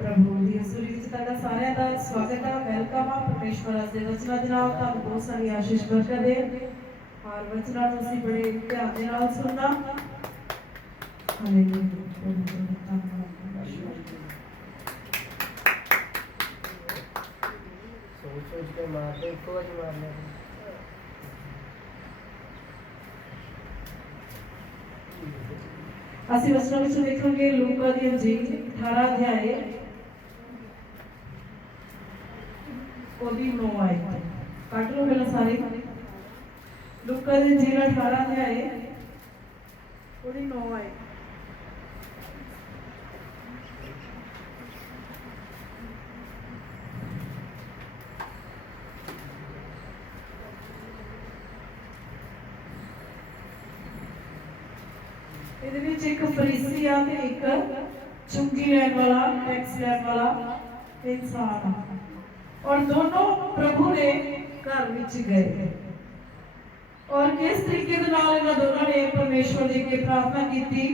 प्रभु दी हज़ूरी विच तुहाडा सारिਆਂ ਦਾ स्वागत है। वेलकम आ परमेश्वर अज दे वचनां दे नाल तुहानूं बहुत सारी आशीष बरकत दे और वचनां नूं असीं बड़े ध्यान दे नाल सुनना। हालेलुया प्रभु दा धन्नवाद। सोच के मारते एक बार मारना ਅਸੀਂ ਵਚਨਾਂ ਵਿੱਚ ਦੇਖਾਂਗੇ ਲੂਕਾ ਦੀ ਅੰਜੀਲ 18 ਅਧਿਆਏ ਉਹਦੀ 9 ਆਇਤ। ਕੱਟ ਲਓ ਪਹਿਲਾਂ ਸਾਰੇ। ਲੂਕਾ ਦੀ ਅੰਜੀਲ 18 ਅਧਿਆਏ ਉਹਦੀ 9 ਆਇਤ। ਇਹਦੇ ਵਿੱਚ ਇੱਕ ਫਰੀਸੀ ਆ ਤੇ ਇੱਕ ਚੁੰਗੀ ਲੈਣ ਵਾਲਾ ਟੈਕਸ ਲੈਣ ਵਾਲਾ इंसान और दोनों प्रभु ने घर विच गए और किस तरीके दे नाल इन्हां दोनों ने परमेश्वर दे अगे प्रार्थना की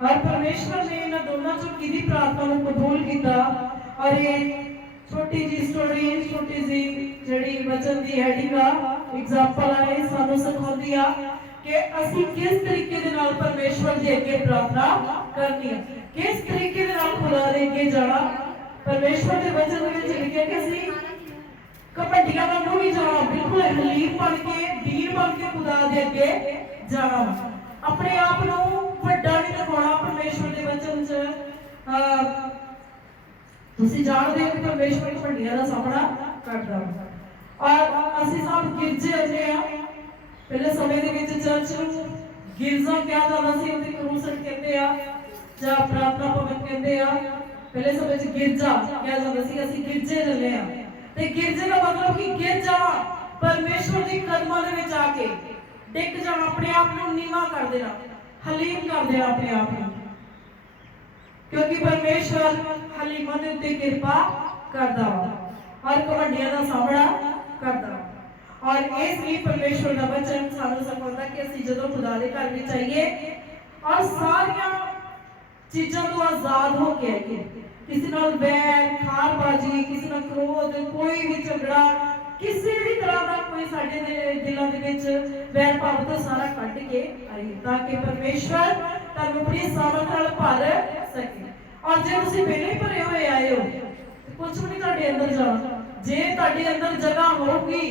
और परमेश्वर ने इन्हां दोनों चों किहदी प्रार्थना नूं कबूल किया। और ये छोटी जी स्टोरी छोटी जी जिहड़ी वचन दी हैडिंग आ एग्जांपल आ ये सानूं सिखाउंदी आ कि असीं किस तरीके दे नाल परमेश्वर दे अगे प्रार्थना करनी है, किस तरीके दे नाल खुदा दे अगे जाना। परमेश्वर के वचन में लिखा कि असीं कपटिया वांगू नहीं जाना, बिल्कुल हलीम बन के दीन बन के खुदा दे अगे जाना। अपने आप नूं वड्डा नहीं दिखाना। परमेश्वर के वचन च तुसीं जाणदे हो कि परमेश्वर कपटिया दा सामना करदा और असीं सब गिरजे आने आ। पहले समय दे विच चर्च नूं गिरजा कहा जांदा सी, उहदे क्रूसट कहंदे आ जां प्रार्थना भवन कहंदे आ। पहले समय च गिरजा कहा जाता सी, असीं गिरजे चले आ ते गिरजे का मतलब कि गिर जाना, परमेश्वर दी कदमां दे विच आके टिक जाना, अपने आप नूं नीवा कर देना, हलीम कर देना अपने आप नूं, क्योंकि परमेश्वर हलीमां दे उत्ते किरपा करदा वा और घमंडियां दा सामना करदा वा। और इसलिए परमेश्वर का वचन सानू सिखाता कि असीं जदों खुदा दे घर विच आईए और सारियां चीज़ों तो आजाद हो के आइए, किसी नाल बैर खारबाजी किसी नाल क्रोध कोई भी झगड़ा किसी भी तरह का कोई साडे दिलों दे विच बैर भाव तो सारा कट के आइए ताकि परमेश्वर तुहानूं अपनी सामर्थ नाल भर सके। और जे तुसीं पहले ही भरे हुए आए हो तो कुछ भी नहीं तुहाडे अंदर जाना। जे तुहाडे अंदर जगह होगी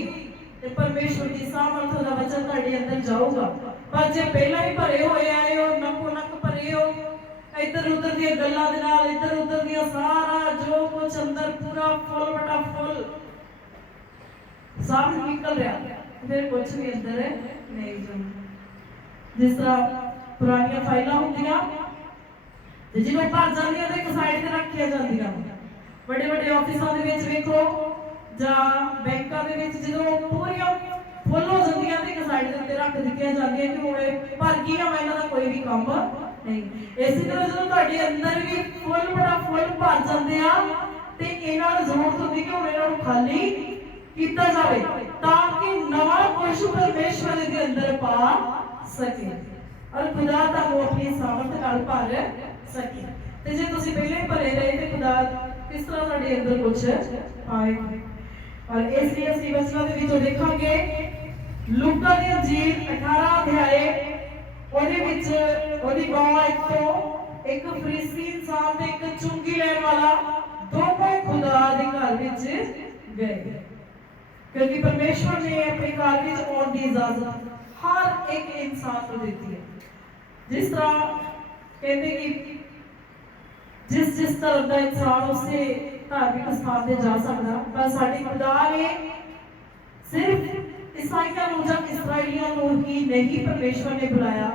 तो परमेश्वर की सामर्थ दा वचन तुहाडे अंदर जाऊगा। पर जे पहला ही भरे हुए आए हो नक्को नक भरे हो इधर उधर दी गल्लां दे नाल इधर उधर दी सारा जो कुछ अंदर पूरा फुल बटा फुल साफ निकल रहा फिर कुछ भी अंदर नहीं जाना। जिस तरह पुरानियां फाइलां होंदियां ते जिवें भर जांदियां ते एक साइड ते रखियां जांदियां, बड़े बड़े ऑफिसां दे विच वेखो जां बैंकां दे विच जदों पूरीआं फुल हो जांदियां ते एक साइड ते रख दित्तियां जांदियां कि हुण भर गईआं इन्हां दा कोई भी काम नहीं। इसी तरह जो तुहाडे अंदर भी फुल बड़ा फुल भर जाते हैं तो इन्हां नूं जरूरत होंदी कि हुण इन्हां नूं खाली कीता जावे ताकि नवा कुछ परमेश्वर दे अंदर पा सके और खुदा तुहानूं अपनी सामर्थ नाल भर सके। ते जे तुसीं पहले ही भरे रहे तो खुदा किस तरह तुहाडे अंदर कुछ पाएगा। और इसलिए असीं वचनां दे विचों देखांगे लूका दी अंजील 18 अध्याय ਉਹਦੇ ਵਿੱਚ ਉਹਦੀ ਬਾਤ ਤੋਂ ਇੱਕ ਫਰੀਸੀ ਇਨਸਾਨ ਤੇ ਇੱਕ ਚੁੰਗੀ ਲੈਣ ਵਾਲਾ ਦੋਨੋਂ ਖੁਦਾ ਦੇ ਘਰ ਵਿੱਚ ਗਏ क्योंकि परमेश्वर ने अपने घर में आने की इजाजत हर एक इंसान को देती है। जिस तरह कहते कि जिस तरह का इंसान उससे धार्मिक स्थान पर जा सकता, पर साडे खुदा ने सिर्फ ईसाइयां या इसराइलियां ही नहीं परमेश्वर ने बुलाया,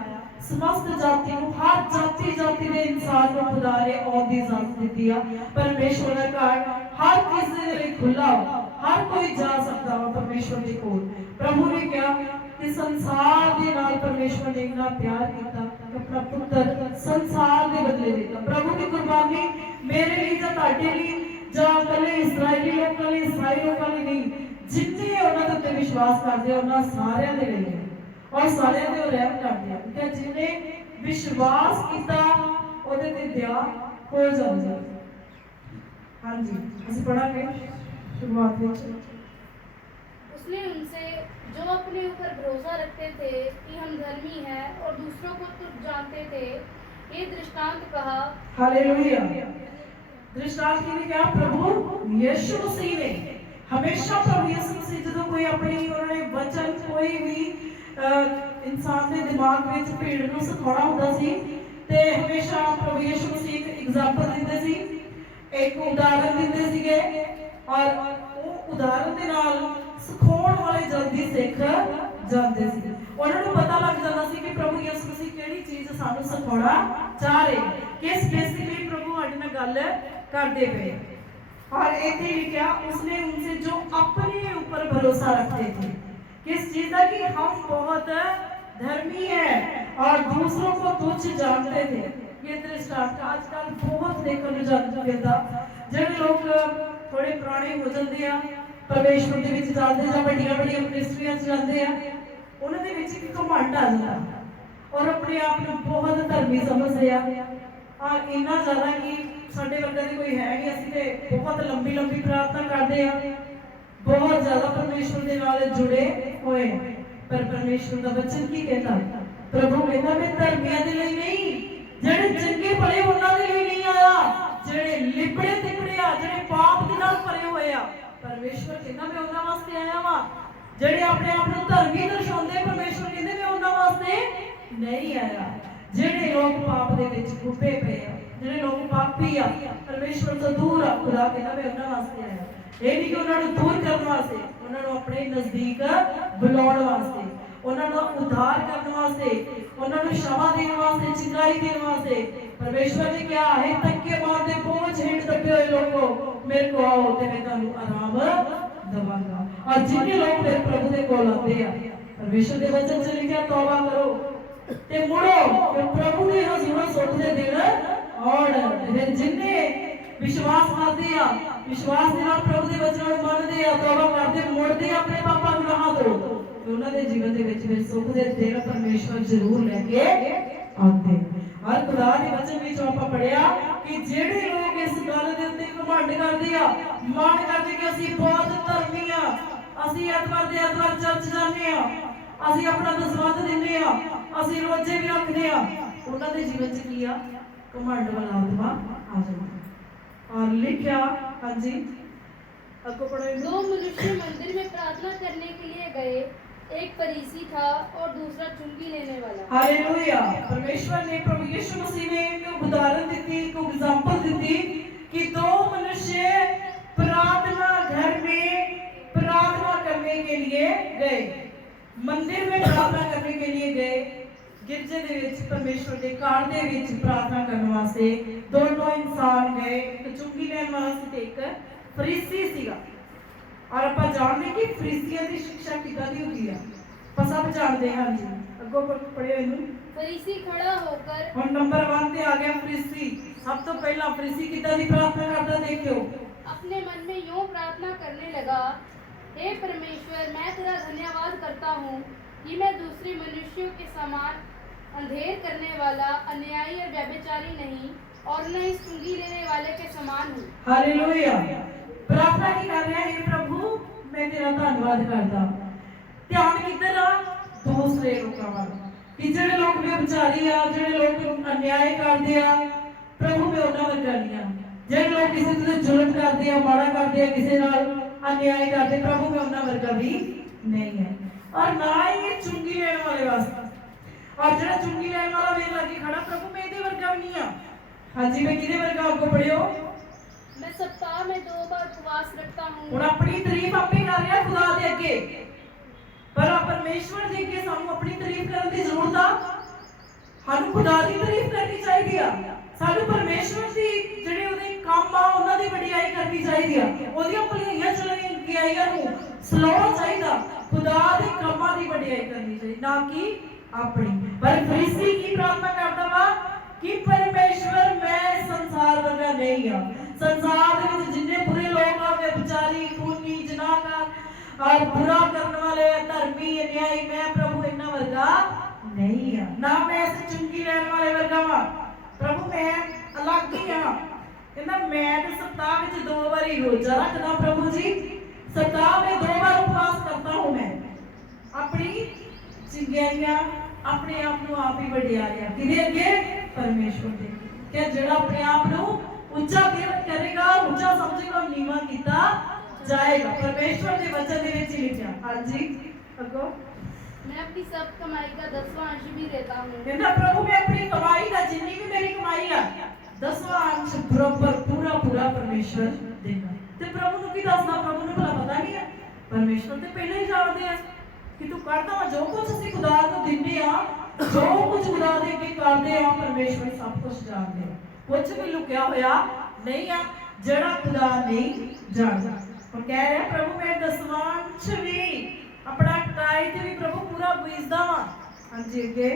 समस्त जाति हर जाति जाति के इंसान को खुदा ने आने की इजाजत दी है। परमेश्वर का घर हर किसी के लिए खुला हो, हर कोई जा सकता हो परमेश्वर के कोल। प्रभु ने कहा कि संसार के नाल परमेश्वर ने इतना प्यार किया कि अपना पुत्र संसार के बदले देता। प्रभु की कुर्बानी मेरे लिए या तुहाडे लिए ਜਾਂ ਕੱਲੇ ਇਸਰਾਇਲੀ ਲੋਕਾਂ ਲਈ ਇਸਾਈ ਲੋਕਾਂ ਲਈ ਨਹੀਂ, ਜਿੰਨੇ ਉਹਨਾਂ ਦੇ ਉੱਤੇ ਵਿਸ਼ਵਾਸ ਕਰਦੇ ਉਹਨਾਂ ਸਾਰਿਆਂ ਦੇ ਲਈ ਹੈ ਔਰ ਸਾਰਿਆਂ ਦੇ ਉਹ ਰਹਿਮ ਕਰਦੇ ਹਨ ਕਿ ਜਿਹਨੇ ਵਿਸ਼ਵਾਸ ਕੀਤਾ ਉਹਦੇ ਤੇ ਦਇਆ ਹੋ ਜਾਂਦੀ ਹੈ। हाँ जी, ਅਸੀਂ ਪੜਾਂਗੇ शुरुआत में। उसने उनसे जो अपने ऊपर भरोसा रखते थे कि हम धर्मी हैं और दूसरों को तुच्छ जानते थे, ये दृष्टांत कहा। हालेलुया। दृष्टांत की क्या? प्रभु यीशु मसीह ने हमेशा, प्रभु यीशु मसीह जो कोई अपनी उन्होंने वचन कोई भी इंसान के दिमाग में भीड़ ਨੂੰ ਸਿਖਾਉਣਾ ਹੁੰਦਾ ਸੀ ਤੇ ਹਮੇਸ਼ਾ ਪ੍ਰਭੂ ਯੀਸ਼ੂ ਮਸੀਹ ਇੱਕ ਐਗਜ਼ਾਮਪਲ ਦਿੰਦੇ ਸੀ, ਇੱਕ ਉਦਾਹਰਨ ਦਿੰਦੇ ਸੀਗੇ ਔਰ ਉਹ ਉਦਾਹਰਨ ਦੇ ਨਾਲ ਸਿਖਾਉਣ ਵਾਲੇ ਜਲਦੀ ਸਿੱਖ ਜਾਂਦੇ ਸੀ। ਉਹਨਾਂ ਨੂੰ ਪਤਾ ਲੱਗ ਜਾਂਦਾ ਸੀ ਕਿ ਪ੍ਰਭੂ ਯਿਸੂ ਮਸੀਹ ਕਿਹੜੀ ਚੀਜ਼ ਸਾਨੂੰ ਸਿਖਾਉਣਾ ਚਾਹ ਰਹੇ, ਕਿਸ ਬੇਸਿਕਲੀ ਪ੍ਰਭੂ ਸਾਡੇ ਨਾਲ ਗੱਲ ਕਰਦੇ ਪਏ। और एक ही क्या? उसने उनसे जो अपने ऊपर भरोसा रखते थे, किस चीज का? कि हम बहुत धर्मी हैं और दूसरों को तुच्छ जानते थे। ये दृष्टांत आजकल बहुत देखने को मिलता। ਜਿਹੜੇ ਲੋਕ ਥੋੜੇ ਪੁਰਾਣੇ ਹੋ ਜਾਂਦੇ ਆ, ਪਰਮੇਸ਼ਵਰ ਦੇ ਵਿੱਚ ਚੱਲਦੇ ਜਾਂ ਵੱਡੀਆਂ ਵੱਡੀਆਂ ਮਿਨਿਸਟਰੀਆਂ 'ਚ ਜਾਂਦੇ ਆ, ਉਹਨਾਂ ਦੇ ਵਿੱਚ ਇੱਕ ਘਮੰਡ ਆ ਜਾਂਦਾ ਔਰ ਆਪਣੇ ਆਪ ਨੂੰ ਬਹੁਤ ਧਰਮੀ ਸਮਝਦੇ ਆ। ਇੰਨਾ ਜ਼ਿਆਦਾ ਕਿ ਸਾਡੇ ਵਰਗਾ ਦੀ ਕੋਈ ਹੈ ਨਹੀਂ, ਅਸੀਂ ਤੇ ਬਹੁਤ ਲੰਬੀ ਲੰਬੀ ਪ੍ਰਾਰਥਨਾ ਕਰਦੇ ਆ, ਬਹੁਤ ਜ਼ਿਆਦਾ ਪਰਮੇਸ਼ਵਰ ਦੇ ਨਾਲ ਜੁੜੇ ਹੋਏ। ਪਰ ਪਰਮੇਸ਼ਵਰ ਦਾ ਵਚਨ ਕੀ ਕਹਿੰਦਾ? ਪ੍ਰਭੂ ਕਹਿੰਦਾ ਮੈਂ ਧਰਮੀਆਂ ਦੇ ਲਈ ਨਹੀਂ, ਜਿਹੜੇ ਚੰਗੇ ਭਲੇ ਉਹਨਾਂ ਦੇ ਲਈ ਨਹੀਂ ਆਇਆ, ਜਿਹੜੇ ਲਿਬੜੇ ਤਿਬੜੇ ਆ, ਜਿਹੜੇ ਪਾਪ ਦੇ ਨਾਲ ਭਰੇ ਹੋਏ ਆ। ਪਰਮੇਸ਼ਵਰ ਕਹਿੰਦਾ ਮੈਂ ਉਹਨਾਂ ਵਾਸਤੇ ਆਇਆ ਵਾਂ। ਜਿਹੜੇ ਆਪਣੇ ਆਪ ਨੂੰ ਧਰਮੀ ਦਰਸਾਉਂਦੇ, ਪਰਮੇਸ਼ਵਰ ਕਹਿੰਦੇ ਮੈਂ ਉਹਨਾਂ ਵਾਸਤੇ ਨਹੀਂ ਆਇਆ। ਜਿਹੜੇ ਲੋਕ ਪਾਪ ਦੇ ਵਿੱਚ ਡੁੱਬੇ ਪਏ ਆ, ਜਿਹੜੇ ਲੋਕ ਪਾਪੀ ਆ, ਪਰਮੇਸ਼ਵਰ ਤੋਂ ਦੂਰ ਆ, ਖੁਦਾ ਕਹਿੰਦਾ ਮੈਂ ਉਹਨਾਂ ਵਾਸਤੇ ਆਇਆ। ਇਹ ਨਹੀਂ ਕਿ ਉਹਨਾਂ ਨੂੰ ਦੂਰ ਕਰਨ ਵਾਸਤੇ, ਉਹਨਾਂ ਨੂੰ ਆਪਣੇ ਨਜ਼ਦੀਕ ਬੁਲਾਉਣ ਵਾਸਤੇ, ਉਹਨਾਂ ਨੂੰ ਉਧਾਰ ਕਰਨ ਵਾਸਤੇ, ਉਹਨਾਂ ਨੂੰ ਸ਼ਮਾ ਦੇਣ ਵਾਸਤੇ, ਚੰਗਾਈ ਦੇਣ ਵਾਸਤੇ। ਪਰਮੇਸ਼ਵਰ ਨੇ ਕਿਹਾ ਹੈ ਤੱਕੇ ਮਾਰਦੇ ਪਹੁੰਚ ਹਿੰਡ ਦੱਬੇ ਹੋਏ ਲੋਕੋ ਮੇਰੇ ਕੋ ਆਓ ਤੇ ਮੈਂ ਤੁਹਾਨੂੰ ਆਰਾਮ ਦਵਾਂਗਾ। ਔਰ ਜਿੰਨੇ ਲੋਕ ਮੇਰੇ ਪ੍ਰਭੂ ਦੇ ਕੋਲ ਆਉਂਦੇ ਆ, ਪਰਮੇਸ਼ਵਰ ਦੇ ਵਚਨ 'ਚ ਲਿਖਿਆ ਤੌਬਾ ਕਰੋ ਤੇ ਮੁੜੋ ਤੇ ਪ੍ਰਭੂ ਦੇ ਹਜ਼ੂਰ ਸੁੱਖ ਦੇ ਦਿਨ ਔਰ ਫਿਰ ਜਿੰਨੇ ਵਿਸ਼ਵਾਸ ਕਰਦੇ ਆ, ਵਿਸ਼ਵਾਸ ਦੇ ਨਾਲ ਪ੍ਰਭੂ ਦੇ ਵਚਨਾਂ ਨੂੰ ਮੰਨਦੇ ਆ, ਤੌਬਾ ਕਰਦੇ, ਮੁੜਦੇ ਆਪਣੇ ਪਾਪਾਂ ਗੁਨਾਹਾਂ ਤੋਂ, ਤੇ ਉਹਨਾਂ ਦੇ ਜੀਵਨ ਦੇ ਵਿੱਚ ਫਿਰ ਸੁੱਖ ਦੇ ਦਿਨ ਪਰਮੇਸ਼ਵਰ ਜ਼ਰੂਰ ਲੈ ਕੇ ਆਉਂਦੇ। ਔਰ ਖੁਦਾ ਦੇ ਵਚਨ ਵਿੱਚ ਆਪਾਂ ਪੜਿਆ ਕਿ ਜਿਹੜੇ ਲੋਕ ਇਸ ਗੱਲ ਦੇ ਉੱਤੇ ਘਮੰਡ ਕਰਦੇ ਆ, ਮਾਣ ਕਰਦੇ ਕਿ ਅਸੀਂ ਬਹੁਤ ਧਰਮੀ ਆ, ਅਸੀਂ ਐਤਵਾਰ ਦੇ ਐਤਵਾਰ ਚਰਚ ਜਾਂਦੇ ਆ, ਅਸੀਂ ਆਪਣਾ ਦਸਵੰਧ ਦਿੰਦੇ ਆ, ਅਸੀਂ ਰੋਜ਼ੇ ਵੀ ਰੱਖਦੇ ਆ, ਉਹਨਾਂ ਦੇ ਜੀਵਨ 'ਚ ਕੀ ਆ? ਘਮੰਡ ਵਾਲਾ ਆਤਮਾ ਆ ਜਾਂਦਾ। और लिखा, हाँ जी आपको पढ़ो। दो मनुष्य मंदिर में प्रार्थना करने के लिए गए, एक फरीसी था और दूसरा चुंगी लेने वाला। हालेलुया। परमेश्वर ने, प्रभु यीशु मसीह ने एक उदाहरण दी, एक एग्जांपल दी कि दो मनुष्य प्रार्थना घर में प्रार्थना करने के लिए गए, मंदिर में प्रार्थना करने के लिए गए, गिरजे दे विच परमेश्वर दे घर दे विच प्रार्थना करने वास्ते दोनों इंसान गए। एक चुंगी लेने वाला सी ते एक फरीसी सीगा। और ਆਪਾਂ ਜਾਣਦੇ ਕਿ ਫਰੀਸੀਆਂ ਦੀ ਸਿੱਖਿਆ ਕਿੱਦਾਂ ਦੀ ਹੁੰਦੀ ਆ, ਆਪਾਂ ਸਭ ਜਾਣਦੇ ਹਾਂ ਜੀ। ਅੱਗੋਂ ਪੜ੍ਹਿਓ ਇਹਨੂੰ। फरीसी खड़ा होकर, ਹੁਣ ਨੰਬਰ 1 ਤੇ ਆ ਗਿਆ ਫਰੀਸੀ। ਸਭ ਤੋਂ ਪਹਿਲਾਂ ਫਰੀਸੀ ਕਿੱਦਾਂ ਦੀ ਪ੍ਰਾਰਥਨਾ ਕਰਦਾ ਦੇਖਿਓ। अपने मन में यूं प्रार्थना करने लगा, हे परमेश्वर मैं तेरा धन्यवाद करता हूँ कि मैं दूसरे मनुष्यों के समान अंधेर करने वाला, अन्यायी और व्यभिचारी नहीं और न इस चुंगी लेने वाले के समान हूँ। हालेलुया। प्रार्थना की कर रहा है, प्रभु मैं तेरा धन्यवाद करता। ध्यान किधर आ? दूसरे लोगों वाल कि ਜਿਹੜੇ ਲੋਕ ਵਿਚਾਰੀ ਆ, ਜਿਹੜੇ ਲੋਕ ਅਨਿਆਏ ਕਰਦੇ ਆ, ਪ੍ਰਭੂ ਮੈਂ ਉਹਨਾਂ ਵਰਗਾ ਨਹੀਂ ਆ। ਜਿਹੜੇ ਲੋਕ ਕਿਸੇ ਤੇ ਜ਼ੁਲਮ ਕਰਦੇ ਆ, ਮਾੜਾ ਕਰਦੇ ਆ, ਕਿਸੇ ਨਾਲ ਅਨਿਆਏ ਕਰਦੇ, ਪ੍ਰਭੂ ਮੈਂ ਉਹਨਾਂ ਵਰਗਾ ਵੀ ਨਹੀਂ ਹੈ। ਔਰ ਨਾ ਹੀ ਇਹ ਚੁੰਗੀ ਲੈਣ ਵਾਲੇ ਵਾਸਤੇ। और ਜਿਹੜਾ ਚੁੰਗੀ ਲੈਣ ਵਾਲਾ ਵੇਖ ਲੱਗੀ ਖੜਾ, ਪ੍ਰਭੂ ਮੈਂ ਇਹਦੇ ਵਰਗਾ ਵੀ ਨਹੀਂ ਆ। ਹਾਂਜੀ ਮੈਂ ਕਿਹਦੇ ਵਰਗਾ? ਅੱਗੋਂ ਪੜਿਓ। मैं सप्ताह में 2 बार उपवास रखता हूँ। ਹੁਣ ਆਪਣੀ ਤਾਰੀਫ ਆਪੇ ਕਰ ਰਿਹਾ ਖੁਦਾ ਦੇ ਅੱਗੇ, ਪਰ ਪਰਮੇਸ਼ਵਰ ਦੇ ਅੱਗੇ ਸਾਨੂੰ ਆਪਣੀ ਤਾਰੀਫ ਕਰਨ ਦੀ ਜ਼ਰੂਰਤ ਆ। ਸਾਨੂੰ ਖੁਦਾ ਦੀ ਤਾਰੀਫ ਕਰਨੀ ਚਾਹੀਦੀ ਆ। ਸਾਨੂੰ ਪਰਮੇਸ਼ਵਰ ਦੀ ਜਿਹੜੇ ਉਹਦੇ ਕੰਮ ਆ ਉਹਨਾਂ ਦੀ ਵਡਿਆਈ ਕਰਨੀ ਚਾਹੀਦੀ ਆ। ਉਹਦੀਆਂ ਭਲਾਈਆਂ ਚਲਾਈਆਂ ਨੂੰ ਸਲਾਉਣਾ ਚਾਹੀਦਾ। ਖੁਦਾ ਦੇ ਕੰਮਾਂ ਦੀ ਵਡਿਆਈ ਕਰਨੀ ਚਾਹੀਦੀ, ਨਾ ਕਿ ਆਪਣੀ। पर फरीसी की प्रार्थना करता वा कि परमेश्वर मैं संसार वर्गा नहीं आ। संसार दे विच जिन्ने बुरे लोग आ, व्यभिचारी, खूनी, जनाकार और बुरा करने वाले, धर्मी, अन्यायी, मैं प्रभु इन्ना वर्गा नहीं आ। ना मैं इस चुंगी लेने वाले वर्गा वा। प्रभु मैं अलग ही हां। ਕਹਿੰਦਾ ਮੈਂ ਤੇ ਸप्ताह ਵਿੱਚ 2 ਵਾਰੀ ਰੋਜ਼ਾ ਰੱਖਦਾ ਪ੍ਰਭੂ जी, सप्ताह में 2 बार उपवास करता हूँ मैं। अपनी चिंगाइयां अपने आप ਨੂੰ ਆਪ ਹੀ ਵਡਿਆਇਆ ਕਿਹਦੇ ਅੱਗੇ? ਪਰਮੇਸ਼ਵਰ ਦੇ। ਕਿ ਜਿਹੜਾ ਆਪਣੇ ਆਪ ਨੂੰ ਉੱਚਾ ਕਰੇਗਾ, ਉੱਚਾ ਸਮਝੇਗਾ, ਨੀਵਾਂ ਕੀਤਾ ਜਾਏਗਾ। ਪਰਮੇਸ਼ਵਰ ਦੇ ਵਚਨ ਦੇ ਵਿੱਚ ਲਿਖਿਆ। ਹਾਂਜੀ ਅੱਗੋਂ मैं अपनी सब कमाई का 10वां अंश भी देता हूँ। ਕਹਿੰਦਾ ਪ੍ਰਭੂ ਮੈਂ ਆਪਣੀ ਕਮਾਈ ਦਾ ਜਿੰਨੀ ਵੀ ਮੇਰੀ ਕਮਾਈ ਆ 10ਵਾਂ ਅੰਸ਼ ਬਰਾਬਰ ਪੂਰਾ ਪਰਮੇਸ਼ਵਰ ਦੇਗਾ। ਤੇ ਪ੍ਰਭੂ ਨੂੰ ਕੀ ਦੱਸਦਾ? ਪ੍ਰਭੂ ਨੂੰ ਭਲਾ ਪਤਾ ਨਹੀਂ ਹੈ? ਪਰਮੇਸ਼ਵਰ ਤੇ ਪਹਿਲਾਂ ਹੀ ਜਾਣਦੇ ਆ ਕਿ ਤੂੰ ਕਰਦਾ ਵਾ ਜੋ ਕੁਝ ਅਸੀਂ ਖੁਦਾ ਨੂੰ ਦਿੰਦੇ ਆ, ਜੋ ਕੁਝ ਖੁਦਾ ਦੇ ਅੱਗੇ ਕਰਦੇ ਆ, ਪਰਮੇਸ਼ਵਰ ਸਭ ਕੁਝ ਜਾਣਦੇ ਆ। ਕੁਝ ਵੀ ਲੁਕਿਆ ਹੋਇਆ ਨਹੀਂ ਆ ਜਿਹੜਾ ਖੁਦਾ ਨਹੀਂ ਜਾਣਦਾ। ਉਹ ਕਹਿ ਰਿਹਾ ਪ੍ਰਭੂ ਮੈਂ 10ਵਾਂ ਅੰਸ਼ ਵੀ अपना टाइट भी प्रभु पूरा बीजदा वा। हां जी अगे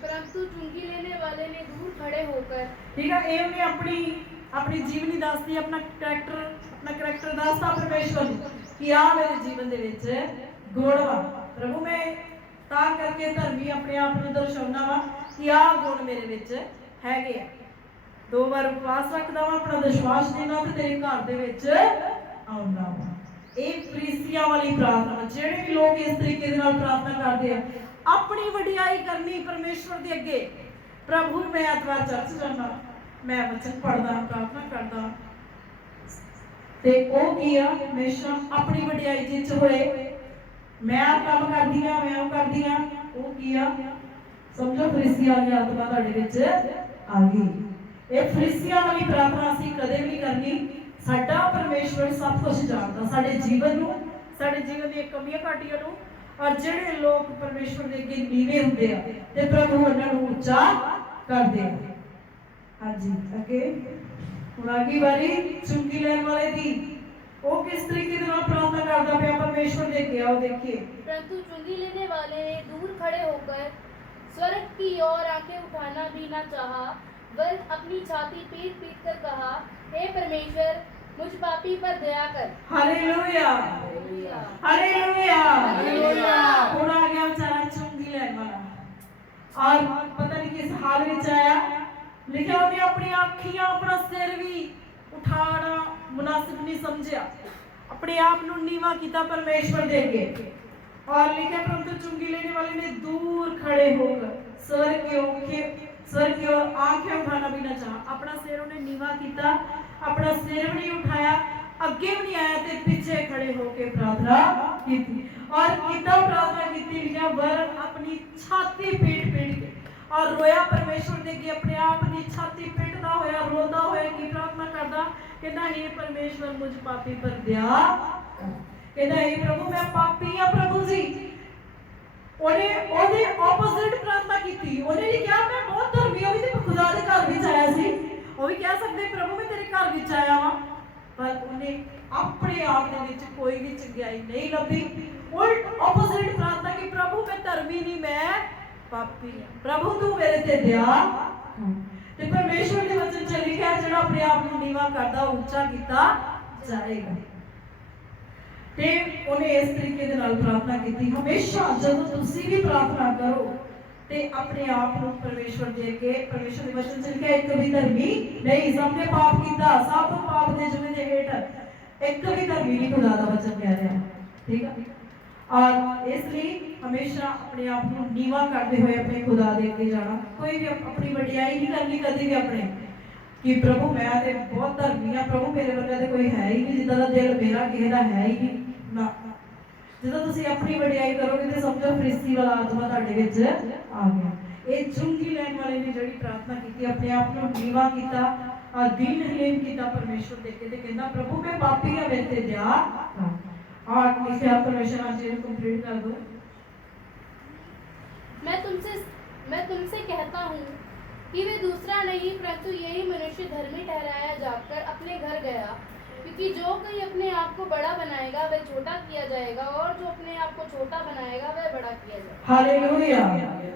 परंतु चुंगी लेने वाले ने दूर खड़े होकर, ठीक है, ये ने अपनी जीवनी दसदी, अपना करैक्टर दसदा परमेश्वर ਨੂੰ कि आ मेरे जीवन ਦੇ ਵਿੱਚ ਗੁਣ ਵਾ। प्रभु मैं ਤਾਂ ਕਰਕੇ ਧਰਮੀ ਆਪਣੇ ਆਪ ਨੂੰ ਦਰਸਾਉਣਾ ਵਾ ਕਿ ਆ ਗੁਣ ਮੇਰੇ ਵਿੱਚ ਹੈਗੇ ਆ। 2 ਵਾਰ ਉਪਵਾਸ ਰੱਖਦਾ ਵਾ, ਆਪਣਾ ਵਿਸ਼ਵਾਸ ਦੇਣਾ ਤੇ ਤੇਰੇ ਘਰ ਦੇ ਵਿੱਚ ਆਉਂਦਾ ਵਾ। ਇਹ ਫਰੀਸੀਆਂ ਵਾਲੀ ਪ੍ਰਾਰਥਨਾ, ਜਿਹੜੇ ਵੀ ਲੋਕ ਇਸ ਤਰੀਕੇ ਦੇ ਨਾਲ ਪ੍ਰਾਰਥਨਾ ਕਰਦੇ ਆ, ਆਪਣੀ ਵਡਿਆਈ ਕਰਨੀ ਪਰਮੇਸ਼ਵਰ ਦੇ ਅੱਗੇ। ਪ੍ਰਭੂ ਮੈਂ ਐਤਵਾਰ ਚਰਚ ਜਾਂਦਾ, ਮੈਂ ਵਚਨ ਪੜਦਾ, ਪ੍ਰਾਰਥਨਾ ਕਰਦਾ, ਤੇ ਉਹ ਕੀ ਆ ਹਮੇਸ਼ਾ ਆਪਣੀ ਵਡਿਆਈ ਜਿੱਚ ਹੋਏ। ਮੈਂ ਆ ਕੰਮ ਕਰਦੀ ਆ, ਮੈਂ ਉਹ ਕਰਦੀ ਆ, ਉਹ ਕੀ ਆ? ਸਮਝੋ ਫਰੀਸੀਆਂ ਵਾਲੀ ਆਤਮਾ ਤੁਹਾਡੇ ਵਿੱਚ ਆ ਗਈ। ਇਹ ਫਰੀਸੀਆਂ ਵਾਲੀ ਪ੍ਰਾਰਥਨਾ ਅਸੀਂ ਕਦੇ ਵੀ ਨਹੀਂ ਕਰਨੀ। ਸਾਡਾ ਪਰਮੇਸ਼ਵਰ ਸਭ ਕੁਝ ਜਾਣਦਾ, ਸਾਡੇ ਜੀਵਨ ਨੂੰ, ਸਾਡੇ ਜੀਵਨ ਦੀਆਂ ਕਮੀਆਂ ਘਾਟੀਆਂ ਨੂੰ। ਔਰ ਜਿਹੜੇ ਲੋਕ ਪਰਮੇਸ਼ਵਰ ਦੇ ਅੱਗੇ ਨੀਵੇਂ ਹੁੰਦੇ ਆ ਤੇ ਪ੍ਰਭੂ ਉਹਨਾਂ ਨੂੰ ਉੱਚਾ ਕਰਦੇ ਆ। ਹਾਂਜੀ ਅੱਗੇ ਹੁਣ ਆਗੀ ਵਾਰੀ ਚੁੰਗੀ ਲੈਣ ਵਾਲੇ ਦੀ। ਉਹ ਕਿਸ ਤਰੀਕੇ ਦੇ ਨਾਲ ਪ੍ਰਾਰਥਨਾ ਕਰਦਾ ਪਿਆ ਪਰਮੇਸ਼ਵਰ ਦੇ ਅੱਗੇ? ਆਓ ਦੇਖੀਏ। परंतु चुंगी लेने वाले ने दूर खड़े होकर स्वर्ग की ओर आंखें उठाना भी न चाहा, बल्कि अपनी छाती पीट पीट कर कहा, हे परमेश्वर मुझ पापी पर दया कर। Hallelujah hallelujah hallelujah hallelujah. ਹੁਣ ਆ ਗਿਆ ਵਿਚਾਰਾ ਚੁੰਗੀ ਲੈਣ ਵਾਲਾ, ਔਰ ਪਤਾ ਨਹੀਂ ਕਿਸ ਹਾਲ ਵਿੱਚ ਆਇਆ। ਲਿਖਿਆ ਉਹਨੇ ਆਪਣੀ ਅੱਖੀਆਂ, ਆਪਣਾ ਸਿਰ ਵੀ ਉਠਾਣਾ ਮੁਨਾਸਿਬ ਨਹੀਂ ਸਮਝਿਆ, अपने आप ਨੂੰ ਨੀਵਾਂ ਕੀਤਾ परमेश्वर ਦੇ ਅੱਗੇ। और लिखा परंतु चुंगी लेने वाले ने दूर खड़े होकर स्वर्ग की ओर आंखें उठाना भी न चाहा। अपना सिर उन्हें नीवा किया, अपना सिर भी नहीं उठाया, अगे भी नहीं आया, ते पीछे खड़े होकर प्रार्थना की और कितना प्रार्थना की। लिखा वरन अपनी छाती पीट पीट के और रोया परमेश्वर दे के, अपने आप की छाती पीटदा होया, रोंदा होया की प्रार्थना करदा कहना हे परमेश्वर मुझ पापी पर दया कर। कहता हे प्रभु मैं पापी हां प्रभु जी। ओने ओदे ऑपोजिट प्रार्थना कीती। ओने नहीं कहा मैं बहुत धर्मी हां, भी ते खुदा दे घर विच आया सी। ओ भी कह सकदे प्रभु मैं तेरे घर विच आया हां, पर ओने अपने आप दे विच कोई भी चंगाई नहीं लभी। उल्ट ऑपोजिट प्रार्थना की, प्रभु मैं धर्मी नहीं, मैं पापी हां, प्रभु तू मेरे ते दया। ते परमेश्वर दे वचन च लिखिਆ ਜਿਹੜਾ ਆਪਣੇ ਆਪ ਨੂੰ ਨੀਵਾਂ ਕਰਦਾ ਉੱਚਾ ਕੀਤਾ ਜਾਏਗਾ। ਤੇ ਉਹਨੇ ਇਸ ਤਰੀਕੇ ਦੇ ਨਾਲ ਪ੍ਰਾਰਥਨਾ ਕੀਤੀ। ਹਮੇਸ਼ਾ ਜਦੋਂ ਤੁਸੀਂ ਵੀ ਪ੍ਰਾਰਥਨਾ ਕਰੋ ਤੇ ਆਪਣੇ ਆਪ ਨੂੰ ਪਰਮੇਸ਼ਵਰ ਦੇ ਅੱਗੇ, ਪਰਮੇਸ਼ਵਰ ਦੇ ਵਚਨ ਚ ਲਿਖਿਆ ਇੱਕ ਵੀ ਧਰਮੀ ਨਹੀਂ, ਸਭ ਨੇ ਪਾਪ ਕੀਤਾ, ਸਭ ਪਾਪ ਦੇ ਜੁਏ ਦੇ ਹੇਠ, ਇੱਕ ਵੀ ਧਰਮੀ ਨਹੀਂ, ਖੁਦਾ ਦਾ ਵਚਨ ਕਹਿ ਰਿਹਾ। ਠੀਕ ਹੈ, और इसलिए हमेशा अपने आप को नीवा करते हुए अपने खुदा दे के जाना। कोई भी अपनी वडियाई नहीं करनी कभी भी अपने कि प्रभु मैं ते बहुत धर्मी हां, प्रभु मेरे वर्गा ते कोई है ही नहीं, जिदा दा दिल मेरा किसी दा है ही नहीं ना। ਜਦੋਂ ਤੁਸੀਂ ਆਪਣੀ ਵਡਿਆਈ ਕਰੋਗੇ ਤੇ ਸਮਝੋ ਫਰੀਸੀ ਵਾਲਾ ਆਤਮਾ ਤੁਹਾਡੇ ਵਿੱਚ ਆ ਗਿਆ। ਇਹ ਚੁੰਗੀ ਲੈਣ ਵਾਲੇ ਨੇ ਜਿਹੜੀ ਪ੍ਰਾਰਥਨਾ ਕੀਤੀ, ਆਪਣੇ ਆਪ ਨੂੰ ਨੀਵਾ ਕੀਤਾ ਔਰ ਦੀਨ ਹਲੀਮ ਕੀਤਾ ਪਰਮੇਸ਼ਵਰ ਦੇ ਅੱਗੇ, ਤੇ ਕਹਿੰਦਾ ਪ੍ਰਭੂ ਮੈਂ ਪਾਪੀ ਹਾਂ, ਮੇਰੇ ਤੇ ਦਇਆ ਕਰ। और इसे आप परमेश्वर आज कंप्लीट कर दो। मैं तुमसे कहता हूँ कि वे दूसरा नहीं परंतु यही मनुष्य धर्मी ठहराया जाकर अपने घर गया, क्योंकि जो कोई अपने आप को बड़ा बनाएगा वह छोटा किया जाएगा, और जो अपने आप को छोटा बनाएगा वह बड़ा किया जाएगा। हालेलुया।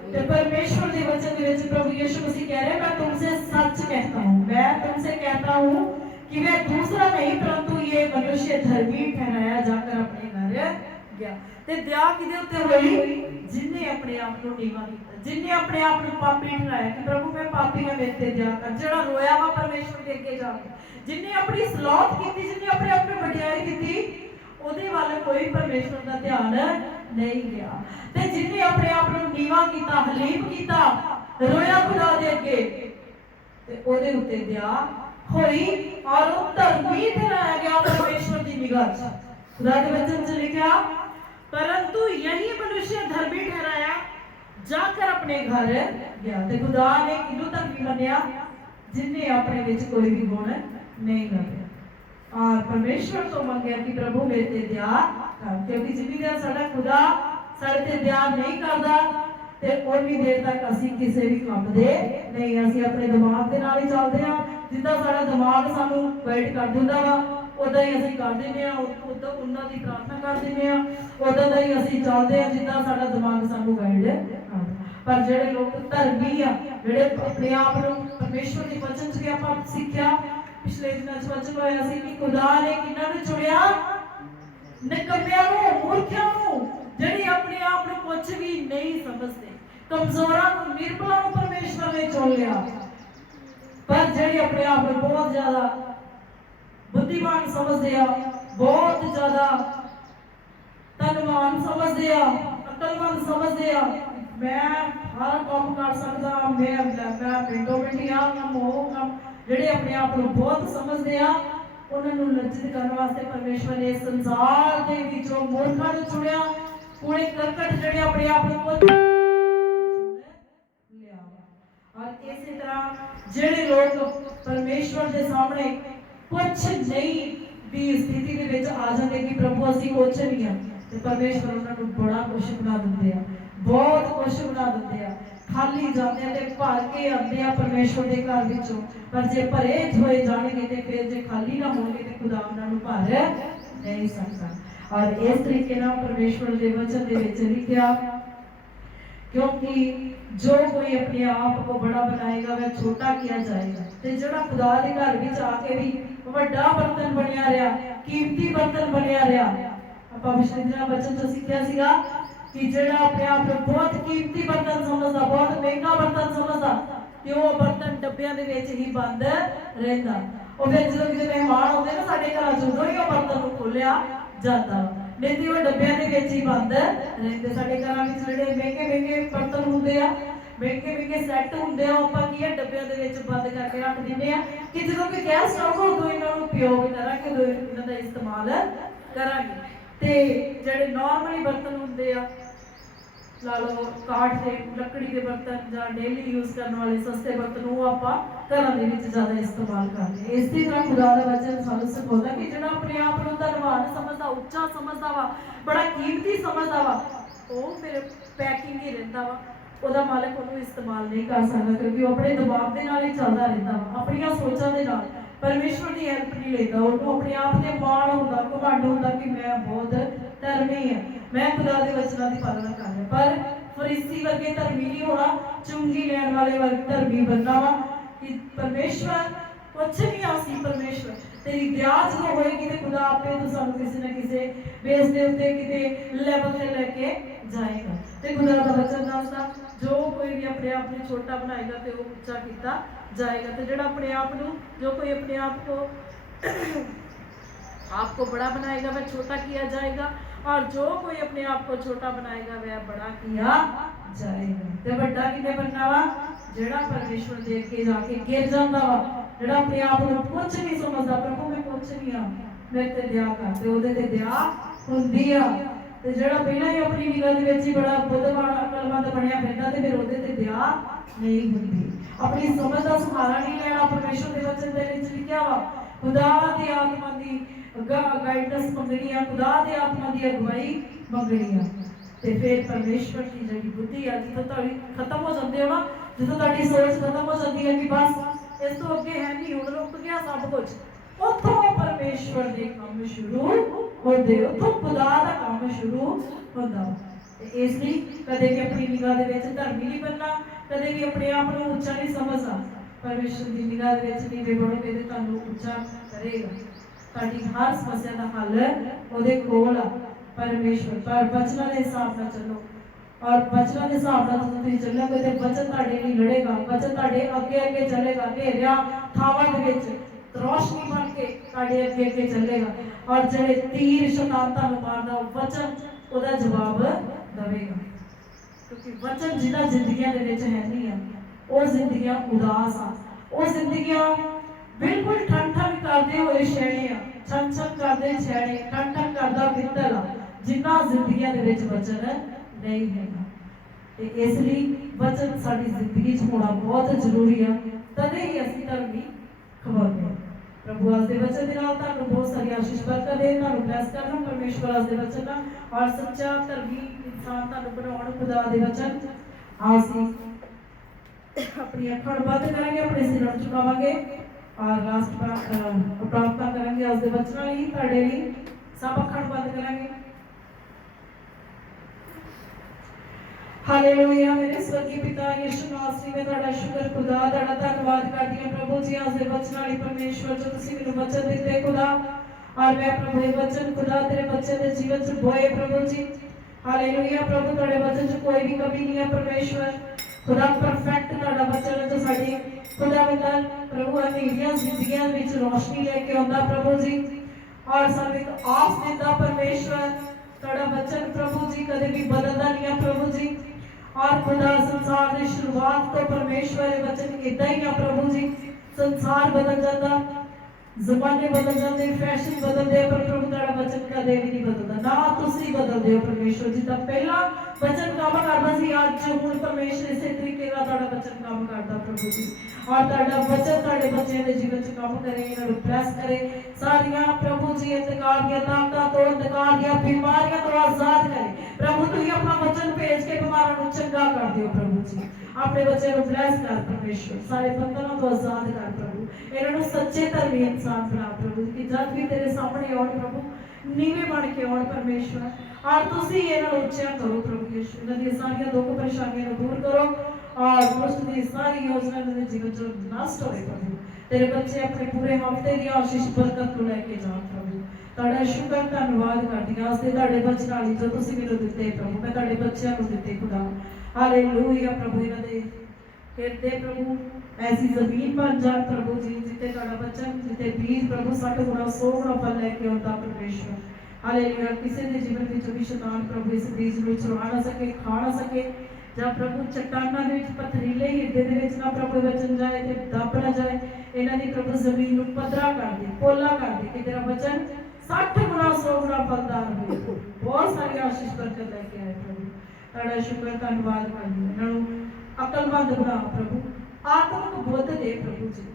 तो परमेश्वर के वचन के विच प्रभु यीशु मसीह कह रहे हैं मैं तुमसे सच कहता हूँ, मैं तुमसे कहता हूँ कि वह दूसरा नहीं परंतु ये मनुष्य धर्मी ठहराया जाकर अपने घर ਗਿਆ। ਤੇ ਦਇਆ ਕਿਹਦੇ ਉੱਤੇ ਹੋਈ? ਜਿਨੇ ਆਪਣੇ ਆਪ ਨੂੰ ਨੀਵਾਂ ਕੀਤਾ, ਜਿਨੇ ਆਪਣੇ ਆਪ ਨੂੰ ਪਾਪੀ ਠਹਿਰਾਇਆ ਕਿ ਪ੍ਰਭੂ ਮੈਂ ਪਾਪੀ ਹਾਂ, ਮੇਰੇ ਤੇ ਦਇਆ ਕਰ। ਜਿਹੜਾ ਰੋਇਆ ਵਾ ਪਰਮੇਸ਼ਵਰ ਦੇ ਅੱਗੇ ਜਾ ਕੇ, ਜਿਨੇ ਆਪਣੀ ਸਲਾਹਤ ਕੀਤੀ, ਜਿਨੇ ਆਪਣੇ ਆਪ ਨੂੰ ਵਡਿਆਈ ਕੀਤੀ, ਉਹਦੇ ਵੱਲ ਕੋਈ ਪਰਮੇਸ਼ਵਰ ਦਾ ਧਿਆਨ ਨਹੀਂ ਗਿਆ। ਤੇ ਜਿਨੇ ਆਪਣੇ ਆਪ ਨੂੰ ਨੀਵਾਂ ਕੀਤਾ, ਹਲੀਮ ਕੀਤਾ, ਰੋਇਆ ਖੁਦਾ ਦੇ ਅੱਗੇ, ਤੇ ਉਹਦੇ ਉੱਤੇ ਦਇਆ ਹੋਈ ਔਰ ਉਹ ਧਰਮੀ ਠਹਿਰਾਇਆ ਗਿਆ ਪਰਮੇਸ਼ਵਰ ਦੀ ਨਿਗਾਹ 'ਚ। खुदा के वचन से लिखा, परंतु यही मनुष्य धर्मी ठहराया जाकर अपने घर गया। ते खुदा ने किनु धर्मी मनिया? जिन्हें अपने विच कोई भी गुण नहीं लभ्या और परमेश्वर तो मंगया कि प्रभु मेरे ते दया कर, क्योंकि जिन्नी देर साडा खुदा साडे ते दया नहीं करदा ते उन्नी देर तक असीं किसी भी काम दे नहीं। असीं अपने दिमाग दे नाल ही चलदे हां, जिद्दां साडा दिमाग सानू गाइड कर दिंदा वा उदा ही असीं कर दिंदे हां, उदा उन्हां दी प्रार्थना कर दिंदे हां, उदा दा ही असीं चलदे हां जिद्दां साडा दिमाग सानू गाइड करदा। पर जिहड़े लोग धर्मी आ, जिहड़े अपने आप नूं परमेश्वर दे वचन च आपां सिੱਖਿਆ पिछले दिनां च वचन होया सी कि खुदा ने किन्हां नूं चुनिया? निकम्मिਆਂ ਨੂੰ, मूर्खिਆਂ ਨੂੰ, ਜਿਹੜੇ ਆਪਣੇ ਆਪ ਨੂੰ ਕੁਝ ਵੀ ਨਹੀਂ ਸਮਝਦੇ, ਕਮਜ਼ੋਰਾਂ ਨੂੰ, ਨਿਰਬਲਾਂ ਨੂੰ ਪਰਮੇਸ਼ਵਰ ਨੇ ਚੁਣ ਲਿਆ। ਪਰ ਜਿਹੜੇ ਆਪਣੇ ਆਪ ਨੂੰ ਬਹੁਤ ਜ਼ਿਆਦਾ बुद्धिमान समझते हैं, बहुत ज्यादा धनवान समझते हैं, अकलमंद समझते हैं, मैं हर काम कर सकता, मैं मिनटों मिनट ही काम हो काम, जेडे अपने आप को बहुत समझते हैं, उन्होंने लज्जित करने वास्ते परमेश्वर ने संसार के विचों मूर्खां नूं चुनिया। पूरे करकट जेडे अपने आप को लिया। और इसी तरह जेडे लोग परमेश्वर के सामने कुछ नहीं भी स्थिति के विच आ जाते कि प्रभु असीं कुछ नहीं हां, ते परमेश्वर उन्हां नूं बड़ा कुछ बना दिंदे आ, बहुत कुछ बना दिंदे आ। खाली जाते ते भर के आते आ परमेश्वर दे घर विचों, पर जे भरे होए जाणगे ते फिर जे खाली ना होणगे ते खुदा उन्हां नूं भर नहीं सकदा। और इस तरीके नाल परमेश्वर दे वचन दे विच लिखिया, क्योंकि जो कोई अपने आप को बड़ा बनाएगा वह छोटा किया जाएगा। ते जिहड़ा खुदा दे घर विच आके भी ਵੱਡਾ ਬਰਤਨ ਬਣਿਆ ਰਿਹਾ, ਕੀਮਤੀ ਬਰਤਨ ਬਣਿਆ ਰਿਹਾ। ਆਪਾਂ ਪਿਛਲੇ ਦਿਨਾਂ ਵਚਨ ਤੋਂ ਸਿੱਖਿਆ ਸੀਗਾ ਕਿ ਜਿਹੜਾ ਆਪਣੇ ਆਪ ਨੂੰ ਬਹੁਤ ਕੀਮਤੀ ਬਰਤਨ ਸਮਝਦਾ, ਬਹੁਤ ਮਹਿੰਗਾ ਬਰਤਨ ਸਮਝਦਾ, ਤੇ ਉਹ ਬਰਤਨ ਡੱਬਿਆਂ ਦੇ ਵਿੱਚ ਹੀ ਬੰਦ ਰਹਿੰਦਾ। ਉਹ ਫਿਰ ਜਦੋਂ ਕਿਤੇ ਮਹਿਮਾਨ ਆਉਂਦੇ ਨਾ ਸਾਡੇ ਘਰਾਂ ਚ, ਉਦੋਂ ਹੀ ਉਹ ਬਰਤਨ ਨੂੰ ਖੋਲਿਆ ਜਾਂਦਾ, ਨਹੀਂ ਤੇ ਉਹ ਡੱਬਿਆਂ ਦੇ ਵਿੱਚ ਹੀ ਬੰਦ ਰਹਿੰਦੇ। ਸਾਡੇ ਘਰਾਂ ਵਿੱਚ ਜਿਹੜੇ ਮਹਿੰਗੇ ਮਹਿੰਗੇ ਬਰਤਨ ਹੁੰਦੇ ਆ, ਮਹਿੰਗੇ ਮਹਿੰਗੇ ਸੈੱਟ ਹੁੰਦੇ ਆ, ਆਪਾਂ ਕੀ ਆ ਡੱਬਿਆਂ ਦੇ ਵਿੱਚ ਬੰਦ ਕਰਕੇ ਰੱਖ ਦਿੰਦੇ ਆ ਕਿ ਜਦੋਂ ਕੋਈ ਗੈਸਟ ਆਊਗਾ ਉਦੋਂ ਇਹਨਾਂ ਨੂੰ ਉਪਯੋਗ ਕਰਾਂਗੇ, ਉਦੋਂ ਇਹਨਾਂ ਦਾ ਇਸਤੇਮਾਲ ਕਰਾਂਗੇ। ਤੇ ਜਿਹੜੇ ਨਾਰਮਲੀ ਬਰਤਨ ਹੁੰਦੇ ਆ, ਲਾ ਲਓ ਕਾਠ ਦੇ, ਲੱਕੜੀ ਦੇ ਬਰਤਨ ਜਾਂ ਡੇਲੀ ਯੂਜ਼ ਕਰਨ ਵਾਲੇ ਸਸਤੇ ਬਰਤਨ, ਉਹ ਆਪਾਂ ਘਰਾਂ ਦੇ ਵਿੱਚ ਜ਼ਿਆਦਾ ਇਸਤੇਮਾਲ ਕਰਦੇ ਹਾਂ। ਇਸੇ ਤਰ੍ਹਾਂ ਖੁਦਾ ਦਾ ਵਚਨ ਸਾਨੂੰ ਸਿਖਾਉਂਦਾ ਕਿ ਜਿਹੜਾ ਆਪਣੇ ਆਪ ਨੂੰ ਧਨਵਾਨ ਸਮਝਦਾ, ਉੱਚਾ ਸਮਝਦਾ ਵਾ, ਬੜਾ ਕੀਮਤੀ ਸਮਝਦਾ ਵਾ, ਉਹ ਫਿਰ ਪੈਕਿੰਗ ਹੀ ਰਹਿੰਦਾ ਵਾ, ਉਹਦਾ ਮਾਲਕ ਉਹਨੂੰ ਇਸਤੇਮਾਲ ਨਹੀਂ ਕਰ ਸਕਦਾ, ਕਿਉਂਕਿ ਉਹ ਆਪਣੇ ਦਿਮਾਗ ਦੇ ਨਾਲ ਹੀ ਚੱਲਦਾ ਰਹਿੰਦਾ ਵਾ, ਆਪਣੀਆਂ ਸੋਚਾਂ ਦੇ ਨਾਲ, परमेश्वर की हेल्प नहीं लेता। उन्होंने अपने आप से मान होता, घमंड होता कि मैं बहुत धर्मी है, मैं खुदा के वचनों की पालना कर रहा। पर फरीसी वर्गे धर्मी नहीं होना, चुंगी लैन वाले वर्ग धर्मी बनना वा कि परमेश्वर कुछ नहीं आसी, परमेश्वर तेरी दया जो होएगी तो खुदा आपे तो सानू किसी ना किसी बेस दे उत्ते किते लेवल ते लेके जाएगा। ते खुदा दा वचन दसदा जो कोई भी अपने आप को छोटा बनाएगा तो वो ऊंचा किया जाएगा। तो जेड़ा अपने आप को, जो कोई अपने आप को आपको बड़ा बनाएगा वह छोटा किया जाएगा, और जो कोई अपने आप को छोटा बनाएगा वह बड़ा किया जाएगा। ते बड़ा किने बनना वा? जेड़ा परमेश्वर दे के जाके गिर जांदा वा, जेड़ा अपने आप को कुछ नहीं समझदा, प्रभु मैं कुछ नहीं हां, मेरे ते दया कर, ते ओदे ते दया हुंदी आ। ते जेड़ा पहला ही अपनी निगाह दे विच ही बड़ा बुद्धवान अकलमंद बनया फिरदा ते फिर ओदे ते दया नहीं हुंदी। अपनी समझ दा सहारा नहीं लेना। परमेश्वर दे वचन दे विच लिखिया वा खुदा दी आत्मा दी गाइडेंस मंगनी आ, खुदा दी आत्मा दी अगुवाई मंगनी आ। ते फिर परमेश्वर की जिहड़ी बुद्धि आ, जिद्दां तुहाडी खत्म हो जांदे हो ना, जिद्दां तुहाडी सोच खत्म हो जाती है कि बस इस तो अगे है नहीं, हुण रुक गया सब कुछ, उत्थों परमेश्वर दे काम शुरू होंदे, उत्थों खुदा दा काम शुरू होंदा। इसलिए कदे भी अपनी निगाह दे विच धर्मी नहीं बनना, कदे भी अपने आप को ऊंचा नहीं समझना। परमेश्वर की निगाह दे विच नीवे बढ़ोगे तो तुहानू ऊंचा करेगा। तुहाडी हर समस्या दा हल ओहदे कोल आ। परमेश्वर पर वचनां दे हिसाब नाल चलो और वचनां दे हिसाब नाल तुसीं चलोगे ते वचन तुहाडे लई लड़ेगा वचन तुहाडे अगे अगे चलेगा घेरिया थावां दे विच रोशनी बन के तुहाडे अगे अगे चलेगा और जेड़े तीर शैतान तुहानूं मारदा वचन ओहदा जवाब देवेगा क्योंकि वचन जिन्हां जिंदगियां दे विच है नहीं है वो जिंदगियां उदास आ वो जिंदगियां बिल्कुल ठन ठन करदे होए छेड़े आ छन छन करदे छेड़े ठन ठन करदा पित्तल आ जिन्हां जिंदगियां दे विच वचन नहीं हैगा ते इसलिए वचन साडी जिंदगी च होना बहुत जरूरी है तदे ही असीं धर्मी खवाने प्रभु आज दे वचन दे नाल तुहानूं बहुत सारी आशीष बरकत दे तुहानूं ब्लेस करना परमेश्वर आज दे वचन नाल और सच्चा धर्मी इंसान तुहानूं बनाउण खुदा दे वचन आसी अपनी अखां बंद करांगे अपने सिर झुकावांगे और लास्ट प्रार्थना करेंगे आज दे वचनां लई तुहाडे लई सब अखां बंद करांगे हालेलुया मेरे स्वर्गीय पिता यीशु नासरी में तुहाडा शुक्र खुदा तुहाडा धन्यवाद करदी हां प्रभु जी आज दे वचनां लई परमेश्वर जो तुसीं मैनूं वचन दित्ते खुदा और मैं प्रभु ये वचन खुदा तेरे बच्चे दे जीवन च बोए प्रभु जी हालेलुया प्रभु तुहाडे वचन च कोई भी कमी नहीं है परमेश्वर खुदा परफेक्ट तुहाडा वचन है जो साडी खुदा विंदा प्रभु अंधेरियां जिंदगियां विच रोशनी लेके आउंदा प्रभु जी और सानूं एक आस दिंदा परमेश्वर तुहाडा वचन प्रभु जी कदे भी बदलदा नहीं है प्रभु जी और खुदा संसार की शुरुआत तो परमेश्वर ये वचन इदा ही है प्रभु जी संसार बदल जाता जमाने बदल जाते फैशन बदलते पर प्रभु तुहाडा वचन कदे भी नहीं बदलता ना तुसीं बदलदे हो परमेश्वर जिदा पहला वचन काम करदा सी अज हुण परमेश्वर इसे तरीके नाल तुहाडा वचन काम करदा प्रभु जी और तुहाडा वचन तुहाडे बच्चों के जीवन च काम करे इन्हां नूं ब्लेस करे सारियां प्रभु जी अंधकार दी ताकतां तो अंधकार दी बीमारियां तो आजाद करे प्रभु तुसीं अपना वचन भेज के बीमारां नूं चंगा कर दिओ प्रभु जी अपने बच्चों को ब्लेस कर परमेश्वर सारे बंधनों तो आजाद कर प्रभु इन्हां नूं सच्चे धर्मी इंसान बना प्रभु कि जब भी तेरे सामने आउण प्रभु नीवे बन के आउण परमेश्वर और तुसीं इन्हां नूं उच्चा करो प्रभु यीशु इन्हां दी सारियां दुख परेशानियां नूं दूर करो और दुष्ट दी सारी योजना इन्हां दे जीवन च नष्ट होए प्रभु तेरे बच्चे अपने पूरे हफ्ते दी आशीष बरकत नूं लेके जाण प्रभु तुहाडा शुक्र धन्यवाद करदी हां अस तुहाडे वचनां लई जो तुसीं मैनूं दित्ते प्रभु मैं तुहाडे बच्चों नूं दित्ते खुदा हालेलुया प्रभु इन्हां दे कहते प्रभु ऐसी जमीन बन जा प्रभु जी जिते तुहाडा वचन जिते बीज प्रभु 60 गुणा 100 गुणा फल लेके आउंदा परमेश्वर हालेलुया किसी दे जीवन विच भी शैतान प्रभु इस बीज नूं चुरा ना सके खा ना सके ਜਾਂ प्रभु चट्टाना दे विच पथरीले हिरदे दे विच ना प्रभु वचन जाए ते दब ना जाए इन्हां दी प्रभु जमीन नूं पद्धरा कर दे पोला कर दे कि तेरा वचन 60 गुणा 100 गुणा फलदार हो बहुत सारी आशीष बरकत लेके आए प्रभु तुहाडा शुक्र धन्यवाद करदी इन्हां नूं अकलमंद बना प्रभु आत्मिक बुद्ध दे प्रभु जी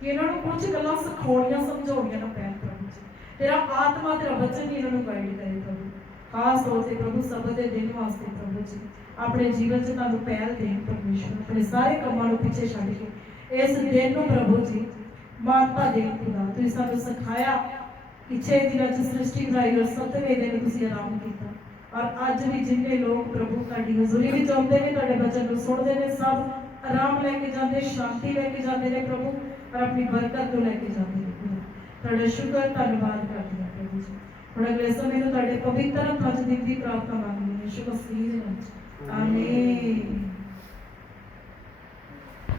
कि इन्हां नूं कुछ गल्लां सिखाउणियां समझाउणियां ना पैण प्रभु जी तेरा आत्मा तेरा वचन ही इन्हां नूं गाइड करे प्रभु खास तौर से प्रभु सबद दे दिन वास्ते प्रभु जी अपने जीवन च तुहानूं पहल देण परमेश्वर अपने सारे कामां नूं पिछे छड्ड के इस दिन नूं प्रभु जी मानता देण खुदा तुसीं सानूं सिखाया कि 6 दिनां च सृष्टि बनाई और 7वें दिन तुसीं आराम कीता और अज भी जिन्ने लोग प्रभु तुहाडी हज़ूरी विच आउंदे ने तुहाडे वचन नूं सुणदे ने सब आराम लैके जांदे शांति लैके जांदे ने प्रभु और अपनी बरकत नूं लैके जांदे ने खुदा तुहाडा शुक्र धन्यवाद करदी हां प्रभु जी हुण अगले समय नूं तुहाडे पवित्र हत्थां च दिन दी प्रार्थना मंगदी हां यीशु मसीह दे नाम च आमीन।